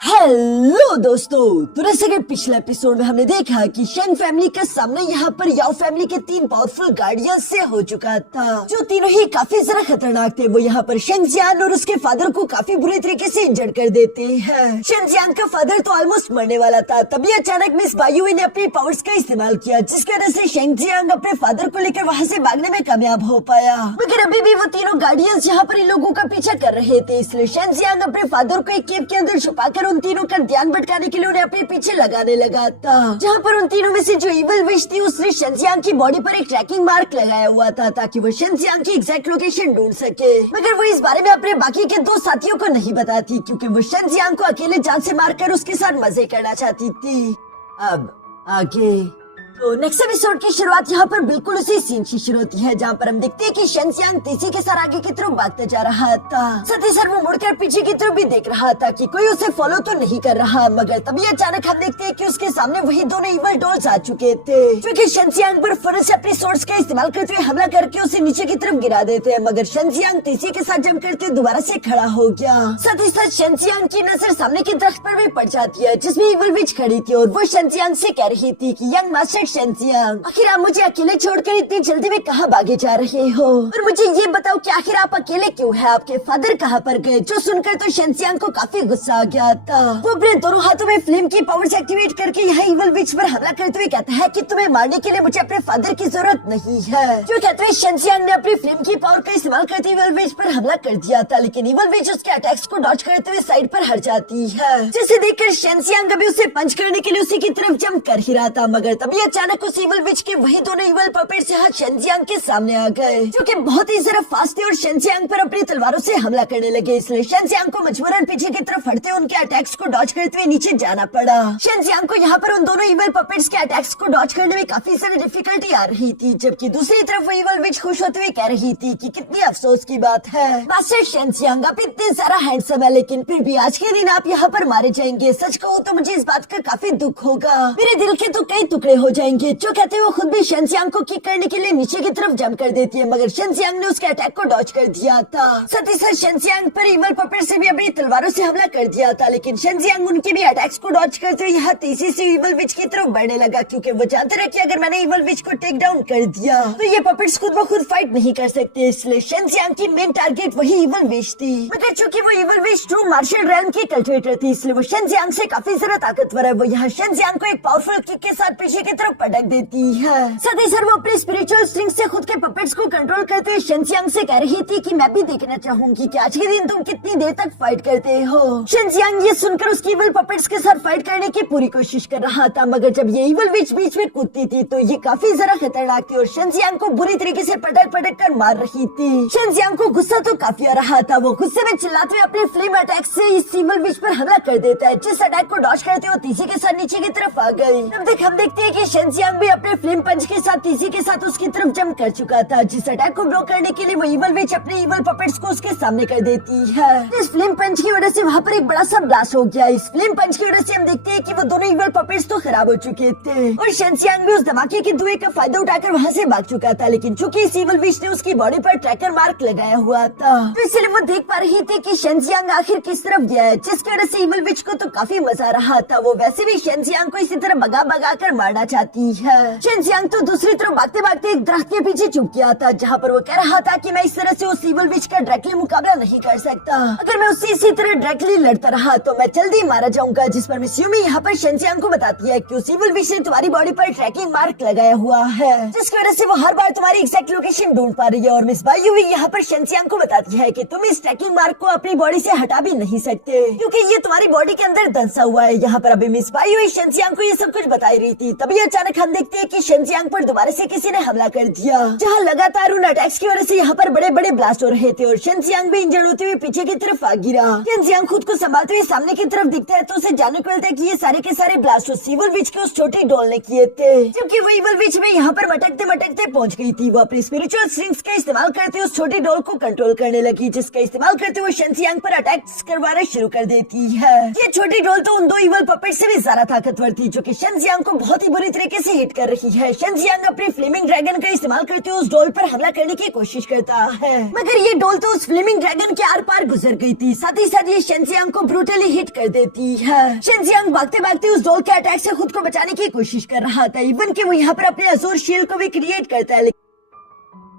Hello दोस्तों, तो जैसे कि पिछले एपिसोड में हमने देखा कि शेंग फैमिली के सामने यहाँ पर याओ फैमिली के 3 पावरफुल गार्डियंस से हो चुका था, जो तीनों ही काफी ज्यादा खतरनाक थे। वो यहाँ पर शेंग जियान और उसके फादर को काफी बुरी तरीके से इंजर्ड कर देते हैं। शेंग जियान का फादर तो ऑलमोस्ट मरने वाला था, तभी अचानक मिस बायुई ने अपनी पावर्स का इस्तेमाल किया, जिसकी वजह से शेंग जियान अपने फादर को लेकर वहाँ से भागने में कामयाब हो पाया। मगर अभी भी वो तीनों गार्डियंस यहाँ पर इन लोगों का पीछा कर रहे थे, इसलिए शेंग जियान अपने फादर को एक केव के अंदर छुपाकर उन तीनों का ध्यान भटकाने के लिए उन्हें अपने पीछे लगाने लगा था। जहाँ पर उन तीनों में से जो इवल विश थी उसने शेंजियांग की बॉडी पर एक ट्रैकिंग मार्क लगाया हुआ था, ताकि वो शेंजियांग की एग्जैक्ट लोकेशन ढूंढ सके। मगर वो इस बारे में अपने बाकी के 2 साथियों को नहीं बताती, क्योंकि वो शेंजियांग को अकेले जान से मारकर उसके साथ मजे करना चाहती थी। अब आगे तो नेक्स्ट एपिसोड की शुरुआत यहाँ पर बिल्कुल उसी सीन से शुरू होती है, जहाँ पर हम देखते हैं कि शेंजियांग तेजी के साथ आगे की तरफ भागता जा रहा था। साथ ही साथ वो मुड़कर पीछे की तरफ भी देख रहा था कि कोई उसे फॉलो तो नहीं कर रहा। मगर तभी अचानक हम देखते हैं कि उसके सामने वही दोनों इवल डॉल्स आ चुके थे, जो कि शेंजियांग पर फौरन से अपने सोर्स का इस्तेमाल करते हुए हमला करके उसे नीचे की तरफ गिरा देते हैं। मगर शेंजियांग तेजी के साथ जंप करते दोबारा से खड़ा हो गया। साथ ही साथ शेंजियांग की नजर सामने के दरख्त पर भी पड़ जाती है, जिसमें इवल विच खड़ी थी, और वो शेंजियांग से कह रही थी कि यंग मास्टर शेंजियांग, आखिर आप मुझे अकेले छोड़कर इतनी जल्दी में कहाँ भागे जा रहे हो, और मुझे ये बताओ कि आखिर आप अकेले क्यों हैं, आपके फादर कहाँ पर गए। जो सुनकर तो शेंजियांग को काफी गुस्सा आ गया था। वो अपने दोनों हाथों में फ्लेम की पावर्स एक्टिवेट करके यह इवल विच पर हमला करते हुए कहता है कि तुम्हें मारने के लिए मुझे अपने फादर की जरूरत नहीं है। जो कहते हुए शेंजियांग ने अपनी फ्लेम की पावर का इस्तेमाल करते इवल विच पर हमला कर दिया था, लेकिन इवल विच उसके अटैक्स को डॉज करते हुए साइड पर हट जाती है, जिसे देखकर शेंजियांग अभी उसे पंच करने के लिए उसी की तरफ जंप कर ही रहा था। मगर तभी अचानक उस इवल विच के वही दोनों इवल पपेट्स यहाँ शेंजियांग के सामने आ गए, जो कि बहुत ही जरा फास्ट थे और शेंजियांग पर अपनी तलवारों से हमला करने लगे। इसलिए शेंजियांग को मजबूरन पीछे की तरफ हटते उनके अटैक्स को डॉज करते हुए नीचे जाना पड़ा। शेंजियांग को यहाँ पर उन दोनों इवल पपेट्स के अटैक्स को डॉज करने में काफी सारी डिफिकल्टी आ रही थी, जबकि दूसरी तरफ वो इवल विच खुश होते हुए कह रही थी कि कितनी अफसोस की बात है, मास्टर शेंजियांग आप इतने सारा हैंडसम है, लेकिन फिर भी आज के दिन आप यहाँ पर मारे जाएंगे। सच कहूँ तो मुझे इस बात का काफी दुख होगा, मेरे दिल के तो कई टुकड़े हो जाएंगे। जो कहते हैं वो खुद भी शेंजियांग को किक करने के लिए नीचे की तरफ जंप कर देती है, मगर शेंजियांग ने उसके अटैक को डॉज कर दिया था। साथ ही साथ शेंजियांग पर इवल पपेट से भी अपनी तलवारों से हमला कर दिया था, लेकिन शेंजियांग उनके भी अटैक्स को डॉज करते हुए यहाँ तेजी से इवल विच की तरफ बढ़ने लगा, क्योंकि वो जानते रहे कि अगर मैंने इवल विच को टेक डाउन कर दिया तो ये पपेट्स खुद ब खुद फाइट नहीं कर सकते। इसलिए शेंजियांग की मेन टारगेट वही इवल विच थी। मगर चूंकि वो इवल विच ट्रू मार्शल रेल्म की कल्टिवेटर थी, इसलिए वो शेंजियांग से काफी ज्यादा ताकतवर है। वो यहाँ शेंजियांग को एक पावरफुल किक के साथ पीछे की तरफ पटक देती है। साथ ही साथ वो अपने स्पिरिचुअल स्ट्रिंग से खुद के पपेट्स को कंट्रोल करते हुए शेंजियांग से कह रही थी कि मैं भी देखना चाहूंगी कि आज के दिन तुम कितनी देर तक फाइट करते हो। शेंजियांग ये सुनकर उसकी इवल पपेट्स के साथ फाइट करने की पूरी कोशिश कर रहा था, मगर जब ये इवल विच बीच में कूदती थी तो ये काफी ज्यादा खतरनाक थी और शेंजियांग को बुरी तरीके से पटक पटक कर मार रही थी। शेंजियांग को गुस्सा तो काफी आ रहा था। वो गुस्से में चिल्लाते हुए अपने फ्लेम अटैक से इस इवल विच पर हमला कर देता है, जिस अटैक को डॉज करते हुए तीसरे के साथ नीचे की तरफ आ गई। तब तक हम देखते हैं कि शेंजियांग भी अपने फ्लेम पंच के साथ तीसरे के साथ उसकी तरफ जंप कर चुका था, जिस अटैक को ब्लॉक करने के लिए वो इवल विच अपने इवल पपेट्स को उसके सामने कर देती है। इस फ्लेम पंच की वजह से वहाँ पर एक बड़ा सा ब्लास्ट हो गया। इस फ्लेम पंच की वजह से हम देखते हैं कि वो दोनों इवल पपेट्स तो खराब हो चुके थे और शेंजियांग भी उस धमाके के धुएं का फायदा उठाकर वहाँ से भाग चुका था, लेकिन चूंकि इस इवल विच ने उसकी बॉडी पर ट्रैकर मार्क लगाया हुआ था तो इसलिए वो देख पा रही थी कि शेंजियांग आखिर किस तरफ गया है, जिसकी वजह से इवल विच को तो काफी मजा आ रहा था। वो वैसे भी शेंजियांग को इसी तरह भगा भगा कर मारना चाहती है। शेंजियांग तो दूसरी तरफ भागते भागते एक दरख्त के पीछे छुप गया था, जहाँ पर वो कह रहा था कि मैं इस तरह से उस इवल विच का डायरेक्टली मुकाबला नहीं कर सकता। अगर मैं उससे इसी तरह डायरेक्टली लड़ता रहा तो मैं जल्दी मारा जाऊंगा। जिस पर मिस यूमी यहाँ पर शेंजियांग को बताती है कि उस इवल विच ने तुम्हारी बॉडी पर ट्रैकिंग मार्क लगाया हुआ है, जिसकी वजह से वो हर बार तुम्हारी एग्जैक्ट लोकेशन ढूंढ पा रही है। और मिस बायुई यहाँ पर शेंजियांग को बताती है कि तुम इस ट्रैकिंग मार्क को अपनी बॉडी से हटा भी नहीं सकते, क्योंकि ये तुम्हारी बॉडी के अंदर धंसा हुआ है। यहाँ पर अभी मिस बायुई शेंजियांग को ये सब कुछ बता रही थी, तभी अचानक हम देखते हैं कि शेंजियांग पर दोबारा से किसी ने हमला कर दिया, जहाँ लगातार उन अटैक्स की वजह से यहाँ पर बड़े बड़े ब्लास्ट हो रहे थे और शेंजियांग भी इंजर्ड होते हुए पीछे की तरफ आ गिरा। शेंजियांग खुद को संभालते हुए सामने की तरफ दिखता है तो उसे जानने को मिलता है कि ये सारे के सारे ब्लास्ट उस इवल विच के उस छोटी डॉल ने किए थे, जबकि वो इवल विच में यहाँ पर मटकते मटकते पहुंच गई थी। वो अपनी स्पिरिचुअल स्ट्रिंग्स का इस्तेमाल करते हुए उस छोटी डॉल को कंट्रोल करने लगी, जिसका इस्तेमाल करते हुए शेंजियांग पर अटैक्स करवाना शुरू कर देती है। ये छोटी डॉल तो उन दो इवल पपेट से भी ज्यादा ताकतवर थी, जो कि शेंजियांग को बहुत ही बुरी तरीके तरीके से हिट कर रही है। शेनजियांग अपने फ्लेमिंग ड्रैगन का इस्तेमाल करते हुए उस डॉल पर हमला करने की कोशिश करता है, मगर ये डॉल तो उस फ्लेमिंग ड्रैगन के आर पार गुजर गई थी। साथ ही साथ ये शेनजियांग को ब्रूटली हिट कर देती है। शेनजियांग भागते भागते उस डॉल के अटैक से खुद को बचाने की कोशिश कर रहा था, इवन कि वो यहाँ पर अपने अज़ूर शील्ड को भी क्रिएट करता है,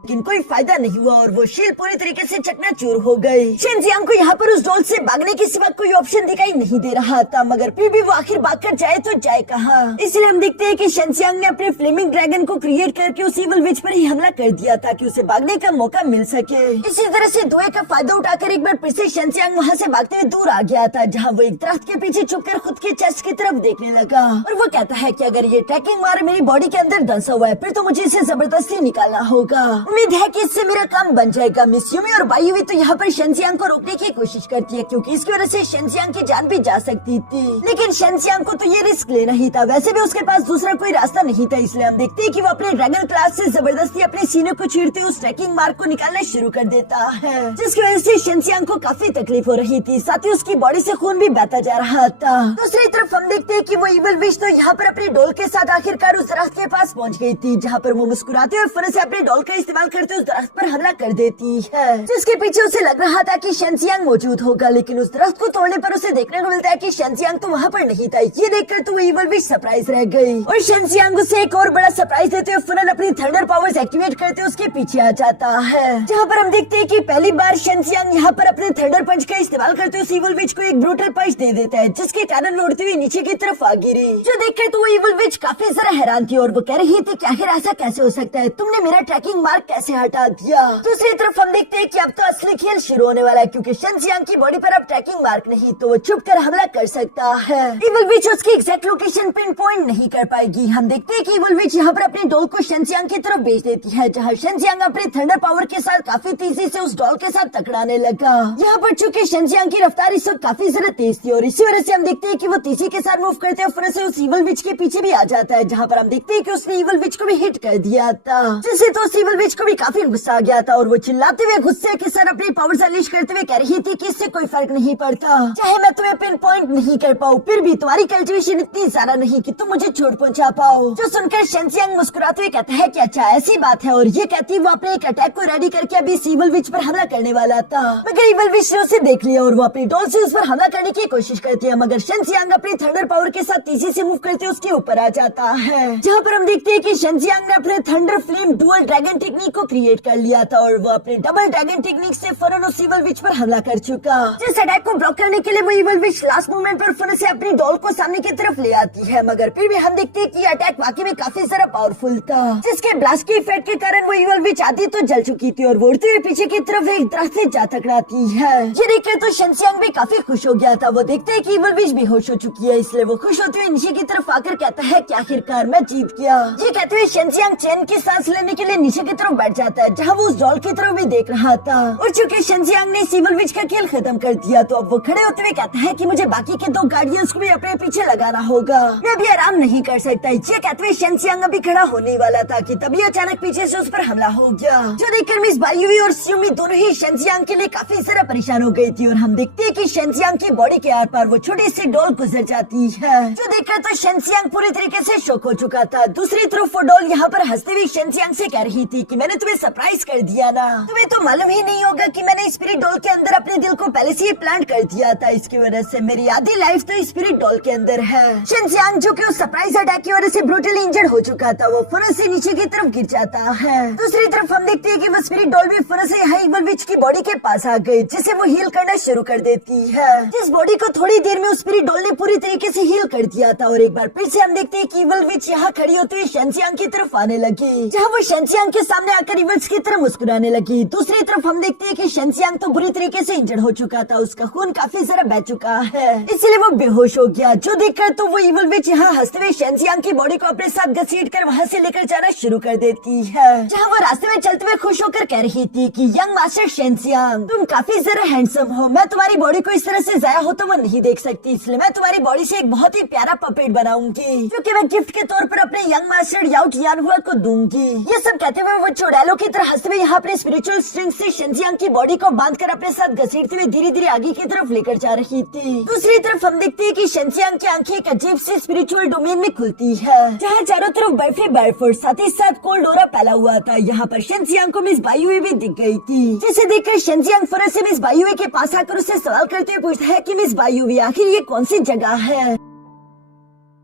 लेकिन कोई फायदा नहीं हुआ और वो शील्ड पूरी तरीके से चकनाचूर हो गई। शेनजियांग को यहाँ पर उस डॉल से भागने के सिवा कोई ऑप्शन दिखाई नहीं दे रहा था, मगर फिर भी वो आखिर भागकर जाए तो जाए कहाँ। इसलिए हम देखते हैं कि शेनजियांग ने अपने फ्लेमिंग ड्रैगन को क्रिएट करके उस इविल विच पर ही हमला कर दिया ताकि उसे भागने का मौका मिल सके। इसी तरह से धुएं का फायदा उठाकर एक बार फिर से शेनजियांग वहाँ से भागते हुए दूर आ गया था, जहाँ वो एक दरख्त के पीछे छुपकर खुद के चेस्ट की तरफ देखने लगा और वो कहता है कि अगर ये ट्रैकिंग मार मेरी बॉडी के अंदर धंसा हुआ है फिर तो मुझे इसे जबरदस्ती निकालना होगा। उम्मीद है कि इससे मेरा काम बन जाएगा। मिस यूमी और बायुवी तो यहाँ पर शेनजियांग को रोकने की कोशिश करती है, क्योंकि इसकी वजह से शेनजियांग की जान भी जा सकती थी, लेकिन शेनजियांग को तो ये रिस्क लेना ही था। वैसे भी उसके पास दूसरा कोई रास्ता नहीं था, इसलिए हम देखते हैं कि वो अपने ड्रैगन क्लास से जबरदस्ती अपने सीने को चीरते उस ट्रैकिंग मार्क को निकालना शुरू कर देता है, जिसकी वजह से शेनजियांग को काफी तकलीफ हो रही थी। साथ ही उसकी बॉडी से खून भी बहता जा रहा था। दूसरी तरफ हम देखते हैं कि वो इविल विच तो यहाँ पर अपने डॉल के साथ आखिरकार उस दरख्त के पास पहुँच गई थी, जहाँ पर वो मुस्कुराते हुए फिर से अपने डॉल का इस्तेमाल करते उस दरख्त पर हमला कर देती है, जिसके पीछे उसे लग रहा था कि शेनजियांग मौजूद होगा, लेकिन उस दरख्त को तोड़ने पर उसे देखने को मिलता है कि शेनजियांग तो वहाँ पर नहीं था। ये देखकर तो वो इविल विच सरप्राइज रह गई और शेनजियांग उसे एक और बड़ा सरप्राइज देते हुए फुरन अपनी थंडर पावर्स एक्टिवेट करते उसके पीछे आ जाता है, जहाँ पर हम देखते हैं कि पहली बार शेनजियांग यहाँ पर अपने थंडर पंच का इस्तेमाल करते हुए इविल विच को एक ब्रूटल पंच दे देता है, जिसके कारण लौटते हुए नीचे की तरफ आ गिरी। जो देखकर तो वो इविल विच काफी जरा हैरान थी और वो कह रही थी कि आखिर ऐसा कैसे हो सकता है, तुमने मेरा ट्रैकिंग मार्क कैसे हटा दिया। दूसरी तरफ हम देखते हैं कि अब तो असली खेल शुरू होने वाला है, क्योंकि शेनजियांग की बॉडी पर अब ट्रैकिंग मार्क नहीं तो वो छुप कर हमला कर सकता है। इविल विच उसकी एग्जैक्ट लोकेशन पिन पॉइंट नहीं कर पाएगी। हम देखते हैं कि इविल विच यहाँ पर अपने डॉल को शेनजियांग की तरफ भेज देती है, जहाँ शेनजियांग अपने थंडर पावर के साथ काफी तेजी से उस डॉल के साथ टकराने लगा। यहाँ पर चूंकि शेनजियांग की रफ्तार इस वक्त काफी ज्यादा तेज थी और इसी वजह से हम देखते हैं कि वो तेजी के साथ मूव करते हुए फिर से उस इविल विच के पीछे भी आ जाता है, जहाँ पर हम देखते हैं कि उसने इविल विच को भी हिट कर दिया था, जिससे तो उस इविल विच को भी काफी गुस्सा आ गया था और वो चिल्लाते हुए गुस्से के साथ अपनी पावर्स अनलीश करते हुए कह रही थी कि इससे कोई फर्क नहीं पड़ता, चाहे मैं तुम्हें पिन पॉइंट नहीं कर पाऊँ, फिर भी तुम्हारी कल्टीवेशन इतनी ज्यादा नहीं कि तुम मुझे चोट पहुंचा पाओ। जो सुनकर शेनजियांग मुस्कुराते हुए कहता है कि अच्छा ऐसी बात है, और ये कहती वो अपने एक अटैक को रेडी करके अभी इविल विच पर हमला करने वाला था, मगर इविल विच ने उसे देख लिया और वो अपनी डॉल से उस पर हमला करने की कोशिश करती है, मगर शेनजियांग अपनी थंडर पावर के साथ तेजी से मूव करते उसके ऊपर आ जाता है, जहाँ पर हम देखते हैं कि शेनजियांग ने अपने thunder flame dual dragon technique को क्रिएट कर लिया था और वो अपने डबल ड्रैगन टेक्निक से फौरन उस इविल विच पर हमला कर चुका। जिस अटैक को ब्लॉक करने के लिए वो इविल विच लास्ट मोमेंट पर फिर से अपनी डॉल को सामने की तरफ ले आती है, मगर फिर भी हम देखते हैं कि अटैक वाकई में काफी ज्यादा पावरफुल था, जिसके ब्लास्ट के इफेक्ट के कारण वो इविल विच आधी तो जल चुकी थी और वो उड़ते हुए पीछे की तरफ एक दरख्त से जा टकराती है। ये देखकर तो शेनजियांग भी काफी खुश हो गया था। वो देखते हैं कि इविल विच बेहोश हो चुकी है, इसलिए वो खुश होते हुए नीचे की तरफ आकर कहता है कि आखिरकार मैं जीत गया। ये कहते हुए शेनजियांग चैन की सांस लेने के लिए नीचे की तरफ बैठ जाता है, जहाँ वो उस डॉल की तरफ भी देख रहा था, और चूंकि शेनजियांग ने इविल विच का खेल खत्म कर दिया तो अब वो खड़े होते हुए कहता है कि मुझे बाकी के दो गार्डियंस को भी अपने पीछे लगाना होगा, मैं अभी आराम नहीं कर सकता। ये कहते हुए शेनजियांग अभी खड़ा होने वाला था कि तभी अचानक पीछे से उस पर हमला हो गया, जो देखकर मिस बायुवी और स्यूमी दोनों ही शेनजियांग के लिए काफी ज्यादा परेशान हो गई थी और हम देखते हैं कि शेनजियांग की बॉडी के आर पार वो छोटी सी डॉल गुजर जाती है, जो देखकर तो शेनजियांग पूरी तरीके से शॉक हो चुका था। दूसरी तरफ वो डॉल यहाँ पर हंसते हुए शेनजियांग से कह रही थी कि मैंने तुम्हें सरप्राइज कर दिया ना, तुम्हें तो मालूम ही नहीं होगा कि मैंने स्पिरिट डॉल के अंदर अपने दिल को पहले से ही प्लांट कर दिया था, इसकी वजह से मेरी आधी लाइफ तो स्पिरिट डॉल के अंदर है। शेनजियांग जो कि उस सरप्राइज अटैक की वजह से ब्रूटली इंजर्ड हो चुका था, वो फौरन से नीचे की तरफ गिर जाता है। दूसरी तरफ हम देखते हैं कि वो स्पिरिट डॉल भी फौरन से यहाँ इविल विच की बॉडी के पास आ गई, जिसे वो हील करना शुरू कर देती है, जिस बॉडी को थोड़ी देर में उस स्पिरिट डॉल ने पूरी तरीके से हील कर दिया था। और एक बार फिर से हम देखते हैं कि इविल विच यहाँ खड़ी होते हुए शेनजियांग की तरफ आने लगी, जहाँ वो शेनजियांग के सामने आकर इविल्स की तरफ मुस्कुराने लगी। दूसरी तरफ हम देखते हैं कि शेनजियांग तो बुरी तरीके से इंजर्ड हो चुका था, उसका खून काफी सारा बह चुका है, इसलिए वो बेहोश हो गया। जो देखकर तो वो इविल विच यहाँ हंसते हुए शेनजियांग की बॉडी को अपने साथ घसीट कर वहाँ से लेकर जाना शुरू कर देती है, जहाँ वो रास्ते में चलते हुए खुश होकर कह रही थी कि यंग मास्टर शेनजियांग, तुम काफी जरा हैंडसम हो, मैं तुम्हारी बॉडी को इस तरह से जाया हो तो वो नहीं देख सकती, इसलिए मैं तुम्हारी बॉडी से एक बहुत ही प्यारा पपेट बनाऊंगी, जो कि मैं गिफ्ट के तौर पर अपने यंग मास्टर याओ टियानहुआ को दूंगी। ये सब कहते हुए वो क्रोकोडाइलों की तरह हंसते हुए यहाँ अपने स्पिरिचुअल स्ट्रिंग से शेंजियांग की बॉडी को बांधकर अपने साथ घसीटते हुए धीरे धीरे आगे की तरफ लेकर जा रही थी। दूसरी तरफ हम देखते हैं कि शेंजियांग की आंखें एक अजीब से स्पिरिचुअल डोमेन में खुलती है, जहाँ चारों तरफ बर्फ ही बर्फ और साथ ही साथ कोल्ड ऑरा फैला हुआ था। यहाँ पर शेंजियांग को मिस बायुई भी दिख गई थी, जिसे देखकर शेंजियांग फौरन से मिस बायुई के पास आकर उससे सवाल करते हुए पूछता है कि मिस बायुई आखिर ये कौन सी जगह है।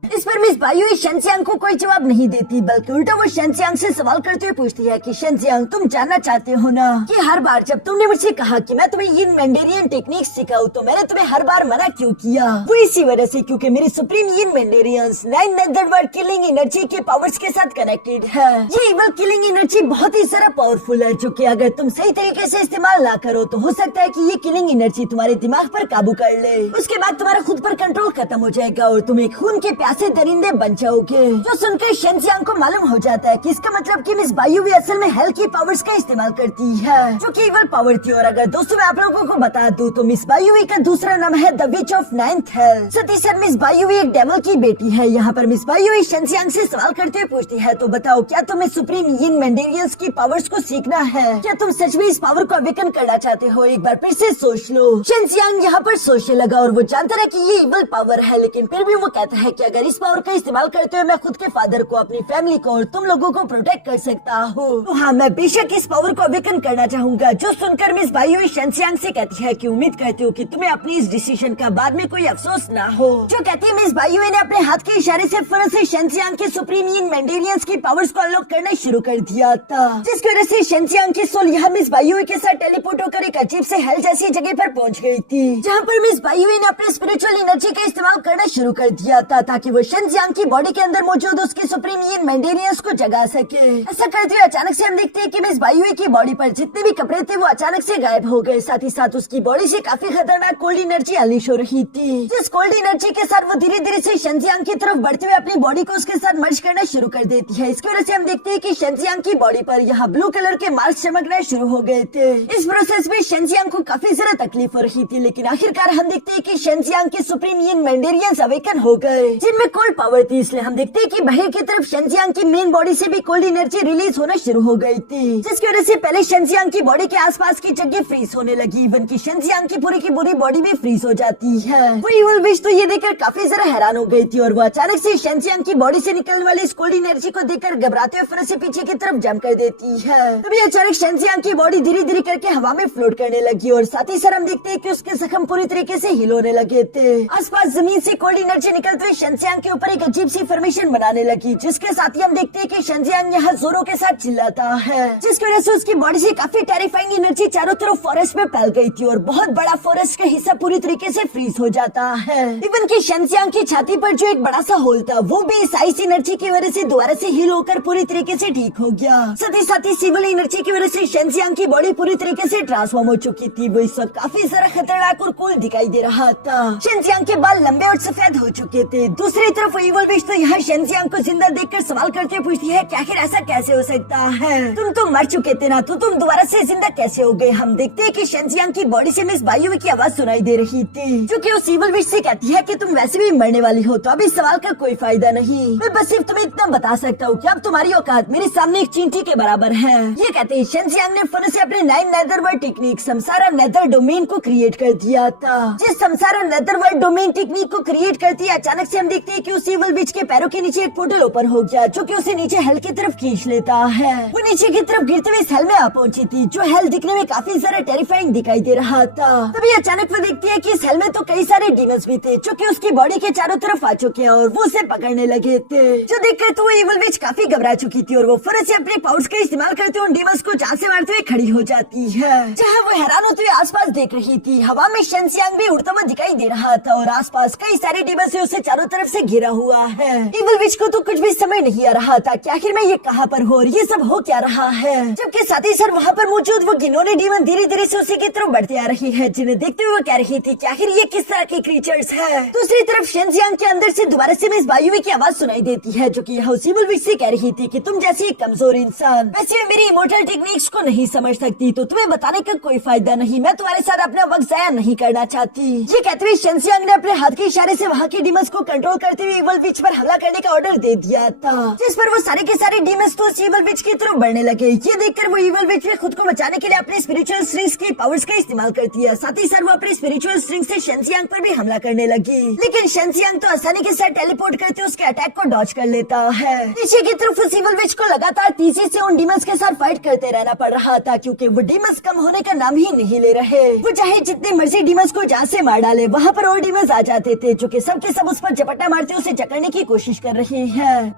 इस पर मिस बायुई शेंजियांग को कोई जवाब नहीं देती, बल्कि उल्टा वो शेंजियांग से सवाल करते हुए पूछती है कि शेंजियांग तुम जानना चाहते हो ना कि हर बार जब तुमने मुझसे कहा कि मैं तुम्हें यिन मैंडेरियन टेक्निक सिखाऊं तो मैंने तुम्हें हर बार मना क्यों किया। वो इसी वजह से क्योंकि मेरे सुप्रीम यिन मैंडेरियंस 9 नेदरवर्ल्ड किलिंग एनर्जी के पावर्स के साथ कनेक्टेड है। ये इवल किलिंग एनर्जी बहुत ही सारा पावरफुल है, जो कि अगर तुम सही तरीके से इस्तेमाल ना करो तो हो सकता है कि ये किलिंग एनर्जी तुम्हारे दिमाग पर काबू कर ले। उसके बाद तुम्हारा खुद पर कंट्रोल खत्म हो जाएगा और तुम एक खून के प्यासे दरिंदे बन जाओगे। जो सुनकर शेंजियांग को मालूम हो जाता है कि इसका मतलब कि मिस बायुई असल में हेल की पावर्स का इस्तेमाल करती है, जो कि इवल पावर थी। और अगर दोस्तों मैं आप लोगों को बता दूं तो मिस बायुई का दूसरा नाम है the witch of 9th hell. सती सर मिस बायुई एक डेमल की बेटी है। यहाँ पर मिस बायुई शेंजियांग से सवाल करते हुए पूछती है तो बताओ क्या तुम्हें सुप्रीम यिन मैंडेरियंस की पावर्स को सीखना है? क्या तुम सच में इस पावर को अवेकन करना चाहते हो? एक बार फिर से सोच लो। शेंजियांग यहाँ पर सोचने लगा और वो जानता है कि ये इवल पावर है, लेकिन फिर भी वो कहता है कि अगर इस पावर का इस्तेमाल करते हुए मैं खुद के फादर को, अपनी फैमिली को और तुम लोगों को प्रोटेक्ट कर सकता हूँ तो हाँ मैं बेशक इस पावर को अवेकन करना चाहूंगा। जो सुनकर मिस बायुई शेंजियांग से कहती है कि उम्मीद करती हूँ कि तुम्हें अपनी इस डिसीजन का बाद में कोई अफसोस ना हो। जो कहती है मिस बायुई ने अपने हाथ के इशारे से फौरन से शेंजियांग के सुप्रीम यिन मैंडेरियंस की पावर्स को अनलॉक करना शुरू कर दिया था, जिसकी वजह से शेंजियांग की सोल यहाँ मिस बायुई के साथ टेलीपोर्ट होकर एक अजीब से हेल जैसी जगह पर पहुँच गई थी, जहाँ पर मिस बायुई ने अपने स्पिरिचुअल एनर्जी का इस्तेमाल करना शुरू कर दिया था ताकि वो शेंजियांग की बॉडी के अंदर मौजूद उसके सुप्रीम यिन मैंडेरियंस को जगा सके। ऐसा करते हुए अचानक से हम देखते हैं कि मिस बायुई की बॉडी पर जितने भी कपड़े थे वो अचानक से गायब हो गए। साथ ही साथ उसकी बॉडी से काफी खतरनाक कोल्ड एनर्जी अनलीश हो रही थी, जिस कोल्ड एनर्जी के साथ वो धीरे धीरे से शेंजियांग की तरफ बढ़ते हुए अपनी बॉडी को उसके साथ मर्ज करना शुरू कर देती है। इसकी वजह से हम देखते हैं कि शेंजियांग की बॉडी पर यहाँ ब्लू कलर के मार्क्स चमकना शुरू हो गए थे। इस प्रोसेस में शेंजियांग को काफी ज्यादा तकलीफ हो रही थी, लेकिन आखिरकार हम देखते हैं कि शेंजियांग के सुप्रीम यिन मैंडेरियंस अवेकन हो गए, जिनमें कोल्ड पावर थी। इसलिए हम देखते हैं कि बाहर की तरफ शेंजियांग की मेन बॉडी से भी कोल्ड एनर्जी रिलीज होना शुरू हो गई थी, जिसकी वजह से पहले शेंजियांग की बॉडी के आसपास की जगह फ्रीज होने लगी, इवन की शेंजियांग की पूरी बॉडी भी फ्रीज हो जाती है। वो इवल विच तो ये देखकर काफी ज्यादा हैरान हो गई थी और वो अचानक से शेंजियांग की बॉडी से निकलने वाली इस कोल्ड एनर्जी को देखकर घबराते हुए फिर से पीछे की तरफ जंप कर देती है। तभी अचानक शेंजियांग की बॉडी धीरे धीरे करके हवा में फ्लोट करने लगी और साथ ही साथ हम देखते हैं कि उसके जख्म पूरी तरीके से हील होने लगे थे। आसपास जमीन से कोल्ड एनर्जी निकलते हुए शेंजियांग के ऊपर एक अजीब सी फॉर्मेशन बनाने लगी, जिसके साथ ही हम देखते हैं कि शेंजियांग यहाँ जोरों के साथ चिल्लाता है, जिसकी वजह से उसकी बॉडी से काफी टेरिफाइंग एनर्जी चारों तरफ फॉरेस्ट में फैल गई थी और बहुत बड़ा फॉरेस्ट का हिस्सा पूरी तरीके से फ्रीज हो जाता है। इवन की शेंजियांग की छाती पर जो एक बड़ा सा होल था वो भी इस आइस एनर्जी की वजह से दोबारा से हील होकर पूरी तरीके से ठीक हो गया। साथ ही सिविल एनर्जी की वजह से शेंजियांग की बॉडी पूरी तरीके से ट्रांसफॉर्म हो चुकी थी। वो इस वक्त काफी ज्यादा खतरनाक और कूल दिखाई दे रहा था। शेंजियांग के बाल लंबे और सफेद हो चुके थे। दूसरी तरफ इवल विच तो यहाँ शेंजियांग को जिंदा देखकर सवाल करते हुए पूछती है कि आखिर ऐसा कैसे हो सकता है? तुम तो मर चुके थे ना, तो तुम दोबारा से जिंदा कैसे हो गए? हम देखते हैं कि शेंजियांग की बॉडी से मिस बायुई की आवाज सुनाई दे रही थी, जो कि उस इवल विच से कहती है कि तुम वैसे भी मरने वाली हो, तो अब इस सवाल का कोई फायदा नहीं। मैं बस सिर्फ तुम्हें इतना बता सकता हूँ कि अब तुम्हारी औकात मेरे सामने एक चींटी के बराबर है। ये कहते हैं शेंजियांग ने फौरन से अपने 9 नेदरवर्ल्ड टेक्निक समसारा नेदर डोमेन को क्रिएट कर दिया था। जिस समसारा नेदरवर्ल्ड डोमेन टेक्निक को क्रिएट करती है, अचानक से हम देखते हैं कि उस इवल विच के पैरों के नीचे एक पोर्टल ओपन हो गया, जो कि उसे नीचे हेल की तरफ खींच लेता है। वो नीचे की तरफ गिरते हुए इस हेल में आ पहुंची थी, जो हेल दिखने में काफी ज्यादा टेरिफाइंग दिखाई दे रहा था। तभी अचानक वो देखती है कि इस हेल में तो कई सारे डीमंस भी थे, जो कि उसकी बॉडी के चारों तरफ आ चुके हैं और वो उसे पकड़ने लगे थे। जो देखकर तो वो इवल विच काफी घबरा चुकी थी और वो फौरन से अपने पावर्स का इस्तेमाल करते हुए उन डीमंस को जान से मारते हुए खड़ी हो जाती है। जहाँ वो हैरान होते हुए आसपास देख रही थी, हवा में शेंजियांग भी उड़ता हुआ दिखाई दे रहा था और आसपास कई सारे डीमंस से उसे चारों तरफ से घिरा हुआ है। इवल विच को तो कुछ भी समझ नहीं आ रहा था कि आखिर मैं ये कहाँ पर हूँ और ये सब हो क्या रहा है। जबकि साथ ही साथ वहाँ पर मौजूद वो घिनौने डीमन धीरे धीरे से उसी की तरफ बढ़ते आ रही है, जिन्हें देखते हुए वो कह रही थी कि आखिर ये किस तरह के क्रीचर्स है। दूसरी तरफ शेंजियांग के अंदर से दोबारा से मिस बायुई की आवाज सुनाई देती है, जो कि उस इवल विच से कह रही थी कि तुम जैसी एक कमजोर इंसान वैसे मेरी इमोर्टल टेक्निक्स को नहीं समझ सकती, तो तुम्हें बताने का कोई फायदा नहीं। मैं तुम्हारे साथ अपना वक्त जाया नहीं करना चाहती। ये कहते हुए शेंजियांग ने अपने हाथ के इशारे से वहाँ के डीमंस को कंट्रोल करते हुए इवल विच पर हमला करने का ऑर्डर दे दिया था, जिस पर वो सारे के सारे डीमंस तो उस इवल विच की तरफ बढ़ने लगे। ये देखकर वो इवल विच ने खुद को बचाने के लिए अपने स्पिरिचुअल स्ट्रिंग्स की पावर्स का इस्तेमाल कर दिया। साथ ही साथ वो अपने स्पिरिचुअल स्ट्रिंग से शेंजियांग पर भी हमला करने लगी, लेकिन शेंजियांग तो आसानी के साथ टेलीपोर्ट करते उसके अटैक को डॉज कर लेता है। नीचे की तरफ उस इवल विच को लगातार तेजी से उन डीमंस के साथ फाइट करते रहना पड़ रहा था, क्योंकि वो डीमंस कम होने का नाम ही नहीं ले रहे। वो चाहे जितने मर्जी डीमंस को जान से मार डाले, वहाँ पर और डीमंस आ जाते थे जो कि सबके सब उस पर झपट्टा मारते उसे जकड़ने की कोशिश कर रहे हैं।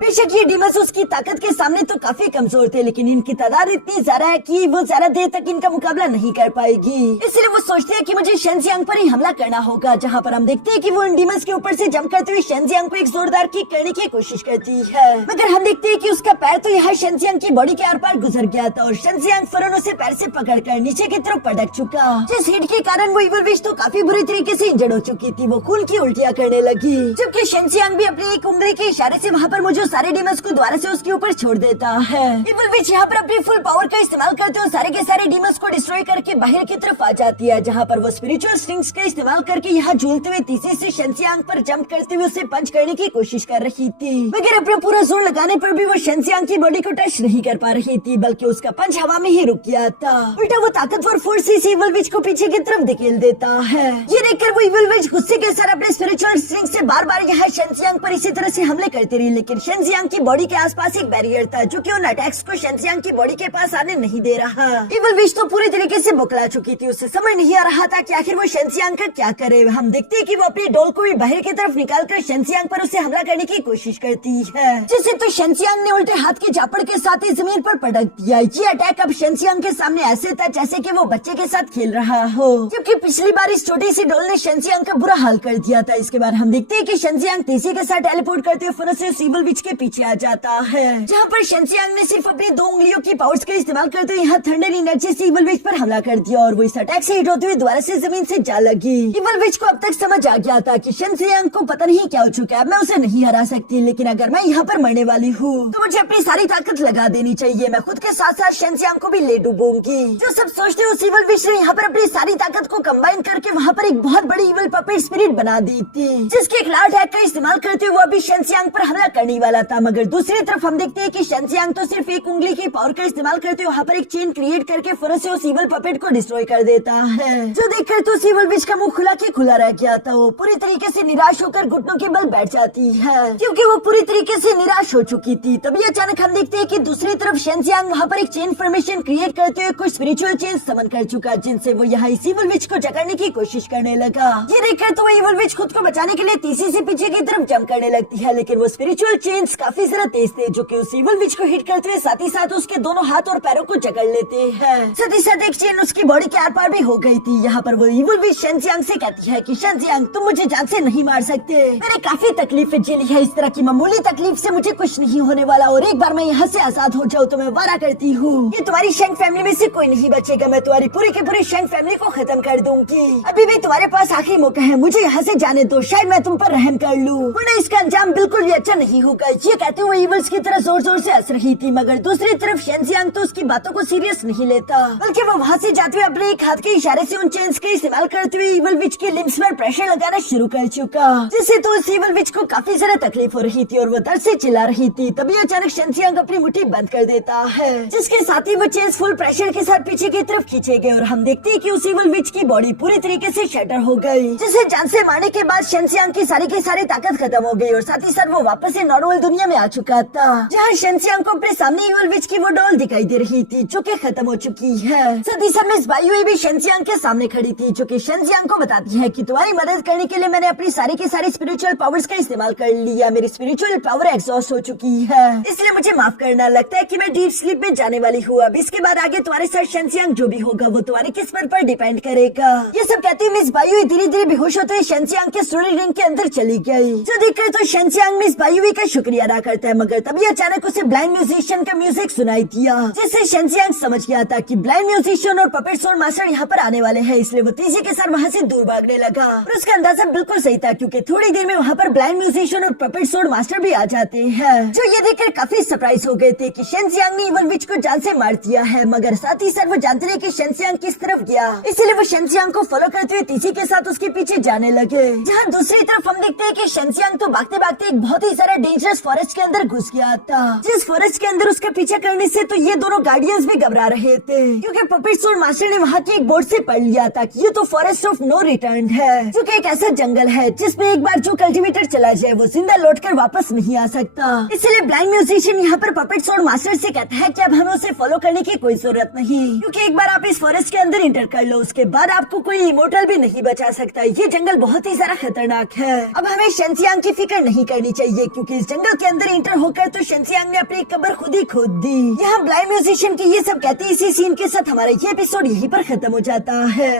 बेशक ये डीमंस उसकी ताकत के सामने तो काफी कमजोर थे, लेकिन इनकी तादाद इतनी ज्यादा है कि वो ज्यादा देर तक इनका मुकाबला नहीं कर पाएगी। इसलिए वो सोचते हैं कि मुझे शेंजियांग पर ही हमला करना होगा, जहाँ पर हम देखते हैं कि वो इन डीमंस के ऊपर से जंप करते हुए शेंजियांग को एक जोरदार किक करने की कोशिश करती है, मगर हम देखते हैं कि उसका पैर तो यहाँ शेंजियांग की बॉडी के आर पार गुजर गया था और शेंजियांग फौरन उसे पैर से पकड़कर नीचे की तरफ पटक चुका, जिस हिट के कारण वो इवल विच तो काफी बुरी तरीके से इंजर्ड हो चुकी थी। वो खून की उल्टियाँ करने लगी, जबकि शेंजियांग भी अपनी एक उंगली के इशारे से वहाँ पर मौजूद सारे डीमंस को दोबारा से उसके ऊपर छोड़ देता है। इवल विच यहाँ पर अपनी फुल पावर का इस्तेमाल करते हुए सारे के सारे डीमंस को डिस्ट्रॉय करके बाहर की तरफ आ जाती है, जहाँ पर वो स्पिरिचुअल स्ट्रिंग्स का इस्तेमाल करके यहाँ झूलते हुए तेजी से शेंजियांग पर जंप करते हुए उसे पंच करने की कोशिश कर रही थी, मगर अपना पूरा जोर लगाने पर भी वो शेंजियांग की बॉडी को टच नहीं कर पा रही थी, बल्कि उसका पंच हवा में ही रुक गया था। उल्टा वो ताकतवर फोर्स से इवल विच को पीछे की तरफ धकेल देता है। ये देखकर वो इवल विच गुस्से के साथ अपने स्पिरिचुअल स्ट्रिंग से बार बार यहाँ शेंजियांग पर इसी तरह से हमले करती रही, लेकिन शेंजियांग की बॉडी के आसपास एक बैरियर था जो कि उन अटैक्स को शेंजियांग की बॉडी के पास आने नहीं दे रहा। इवल विच तो पूरी तरीके से बौखला चुकी थी, उसे समझ नहीं आ रहा था कि आखिर वो शेंजियांग का क्या करे। हम देखते हैं कि वो अपनी डोल को भी बाहर की तरफ निकालकर शेंजियांग पर उसे हमला करने की कोशिश करती है, जिससे तो शेंजियांग ने उल्टे हाथ के झापड़ के साथ ही जमीन पर पटक दिया। ये अटैक अब शेंजियांग के सामने ऐसे था जैसे कि वो बच्चे के साथ खेल रहा हो, जबकि पिछली बार इस छोटी सी डोल ने शेंजियांग का बुरा हाल कर दिया था। इसके बाद हम देखते हैं कि शेंजियांग तेजी के साथ टेलीपोर्ट करते हुए फौरन से उस इवल विच के पीछे आ जाता है, जहाँ पर शेंजियांग ने सिर्फ अपनी 2 उंगलियों की पावर्स का इस्तेमाल करते हुए यहाँ थंडर एनर्जी से इवल विच पर हमला कर दिया और वो इस अटैक से हिट होते हुए दोबारा से जमीन से जा लगी। इवल विच को अब तक समझ आ गया था कि शेंजियांग को पता नहीं क्या हो चुका है, मैं उसे नहीं हरा सकती, लेकिन अगर मैं यहाँ पर मरने वाली हूँ तो मुझे अपनी सारी ताकत लगा देनी चाहिए। मैं खुद के साथ साथ शेंजियांग को भी ले डूबूंगी। जो सब सोचते उस इवल विच ने यहाँ पर अपनी सारी ताकत को कंबाइन करके वहाँ पर एक बहुत बड़ी इवल पपेट स्पिरिट बना दी थी, जिसके खिलाफ अटैक का इस्तेमाल करते हुए वो अभी शेंजियांग पर हमला करने वाला था, मगर दूसरी तरफ हम देखते हैं कि शेंजियांग तो सिर्फ एक उंगली की पावर का इस्तेमाल करते वहाँ पर एक चेन क्रिएट करके फौरन से उस इवल पपेट को डिस्ट्रॉय कर देता है, जो देखकर तो उस इवल विच का मुंह खुला के खुला रह गया था। वो पूरी तरीके से निराश होकर घुटनों के बल बैठ जाती है, क्योंकि वो पूरी तरीके से निराश हो चुकी थी। तभी अचानक हम देखते हैं कि दूसरी तरफ शेंजियांग वहाँ पर एक चेन फॉर्मेशन क्रिएट करते हुए कुछ स्पिरिचुअल चेन समन कर चुका, जिनसे वो यहाँ इस इवल विच को जकड़ने की कोशिश करने लगा। ये देखकर तो वो इवल विच खुद को बचाने के लिए तेजी से पीछे की तरफ जंप करने लगती है, लेकिन वो स्पिरिचुअल चेन्स काफी ज्यादा तेज थे, जो कि उस इवल विच को हिट करते हुए साथ ही साथ उसके दोनों हाथ और पैरों को जकड़ लेते हैं। साथ ही साथ एक चेन उसकी बॉडी के आर पार भी हो गई थी। यहाँ पर वो इवल विच शेंजियांग से कहती है कि शेंजियांग तुम मुझे जान से नहीं मार सकते, मैंने काफी तकलीफें झेली है, इस तरह की मामूली तकलीफ से मुझे कुछ नहीं होने वाला, और एक बार मैं यहाँ से आजाद हो जाऊँ तो मैं वादा करती हूँ ये तुम्हारी शेंग फैमिली में से कोई नहीं बचेगा, मैं तुम्हारी पूरी की पूरी शेंग फैमिली को खत्म कर दूंगी। अभी भी तुम्हारे पास आखिरी मौका है, मुझे यहाँ से जाने दो, शायद मैं तुम पर रहम कर लूँ, वरना इसका अंजाम बिल्कुल भी अच्छा नहीं होगा। ये कहते हुए इवल्स की तरह जोर जोर से हंस रही थी, मगर दूसरी तरफ शेंजियांग तो उसकी बातों को सीरियस नहीं लेता, बल्कि वो वहाँ से जाते हुए अपने एक हाथ के इशारे से उन चेन्स का इस्तेमाल करते हुए इवल विच के लिम्स पर प्रेशर लगाना शुरू कर चुका, जिससे तो उस इवल विच को काफी ज्यादा तकलीफ हो रही थी और वो दर्द से चिल्ला रही थी। तभी अचानक शेंजियांग अपनी मुट्ठी बंद कर देता है, जिसके साथ ही वो चेन्स फुल प्रेशर के साथ पीछे की तरफ खींचे गए और हम देखते हैं कि उस इवल विच की बॉडी पूरी तरीके से शटर हो गई, जिसे जान से मारने के बाद शेंजियांग की सारी ताकत खत्म हो गई और साथ ही साथ वो वापस से नॉर्मल दुनिया में आ चुका था, जहाँ शेंजियांग को अपने सामने इवल विच की वो डॉल दिखाई दे रही थी जो कि खत्म हो चुकी है। साथ ही साथ मिस बायुए भी शेंजियांग के सामने खड़ी थी, जो कि शेंजियांग को बताती है कि तुम्हारी मदद करने के लिए मैंने अपनी सारी की सारी स्पिरिचुअल पावर्स का इस्तेमाल कर लिया, मेरी स्पिरिचुअल पावर एग्जॉस्ट हो चुकी है, इसलिए मुझे माफ करना, लगता है कि मैं डीप स्लीप में जाने वाली हूँ। अब इसके बाद आगे तुम्हारे साथ शेंजियांग जो भी होगा वो तुम्हारी किस्मत पर डिपेंड करेगा। ये सब कहती हुई मिस बायुए धीरे धीरे बेहोश होते हुए शेंजियांग के स्टोरी रिंग के अंदर चली गई, जो देखकर तो शेंजियांग मिस बायुए का शुक्रिया शुक्रिया अदा करता है, मगर तभी अचानक उसे ब्लाइंड म्यूजिशियन का म्यूजिक सुनाई दिया, जिससे शेनजियांग समझ गया था कि ब्लाइंड म्यूजिशियन और पपेट सोल मास्टर यहाँ पर आने वाले हैं, इसलिए वो तेजी के साथ वहाँ से दूर भागने लगा। और उसका अंदाजा बिल्कुल सही था, क्योंकि थोड़ी देर में वहाँ पर ब्लाइंड म्यूजिशियन और पपेट सोल मास्टर भी आ जाते हैं, जो ये देखकर काफी सरप्राइज हो गए थे कि शेनजियांग ने इवन विच को जान से मार दिया है। मगर साथ ही साथ वो जानते रहे कि शेनजियांग किस तरफ गया, इसीलिए वो शेनजियांग को फॉलो करते हुए तेजी के साथ उसके पीछे जाने लगे। जहाँ दूसरी तरफ हम देखते हैं कि शेनजियांग तो भागते भागते एक बहुत ही सारा डेंजरस फॉरेस्ट के अंदर घुस गया था, जिस फॉरेस्ट के अंदर उसका पीछा करने से तो ये दोनों गार्डियंस भी घबरा रहे थे, क्योंकि पपेट सोल मास्टर ने वहाँ के एक बोर्ड से पढ़ लिया था कि ये तो फॉरेस्ट ऑफ नो रिटर्न है, जो कि एक ऐसा जंगल है जिसमें एक बार जो कल्टीवेटर चला जाए वो जिंदा लौटकर वापस नहीं आ सकता। इसलिए ब्लाइंड म्यूजिशियन यहाँ पर पपेट सोल मास्टर से कहता है कि अब हमें उसे फॉलो करने की कोई जरूरत नहीं, क्योंकि एक बार आप इस फॉरेस्ट के अंदर इंटर कर लो, उसके बाद आपको कोई इमोर्टल भी नहीं बचा सकता। ये जंगल बहुत ही ज्यादा खतरनाक है। अब हमें शेनजियांग की फिक्र नहीं करनी चाहिए, क्योंकि इस जंगल के अंदर इंटर होकर तो शेनजियांग ने अपनी कब्र खुद ही खोद दी। यहाँ ब्लाइंड म्यूजिशियन की ये सब कहते इसी सीन के साथ हमारा ये एपिसोड यहीं पर खत्म हो जाता है।